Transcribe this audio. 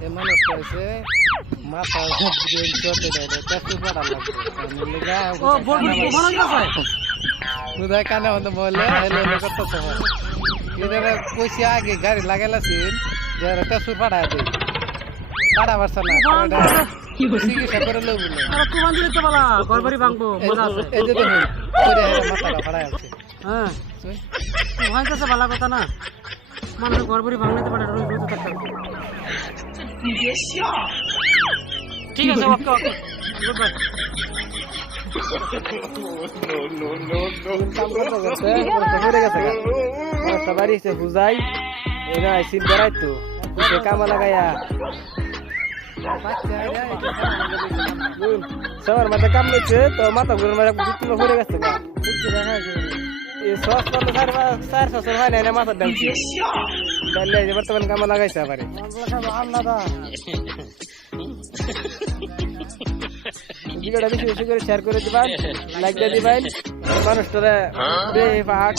এ মানুষটা হচ্ছে মাথা ব্রেন চটে দেয় তেসু পড়া লাগবে ও বোন আছে উদয় কানে মতো বলে হেলো করতেছে এরা কইছে আগে গাড়ি লাগাইলাছিল যে তেসু পাড়া দেয় পাড়া পারছে না চিকিৎসা করে লোক বলে আরে তুমান দিলে তো বলা ঘরবাড়ি ভাঙবো মজা আছে এই যে দেখুন করে মাথাটা পাড়া আছে হ্যাঁ তুমান তো ভালো কথা না মানুষ ঘরবাড়ি ভাঙতে পারে রোজ রোজ থাকতে ঠিক আছে ওকে ওকে গুড বাই বাড়িতে বুঝাই এরা আইসিন বেড়াই তো কামা লাগাইয়া সবার মাথা কাম লইছে তো মাথা ঘুরে মারা জুতুলো ঘুরে গেছে গা এই সস তো চার বছর হয় না মাথা ডালছি ডালে যে বর্তমান কামা লাগাইছে আবারে ভিডিওটা বেশি বেশি করে শেয়ার করে দিবেন লাইক দিয়ে দিবেন মানুষটারে রে ফাট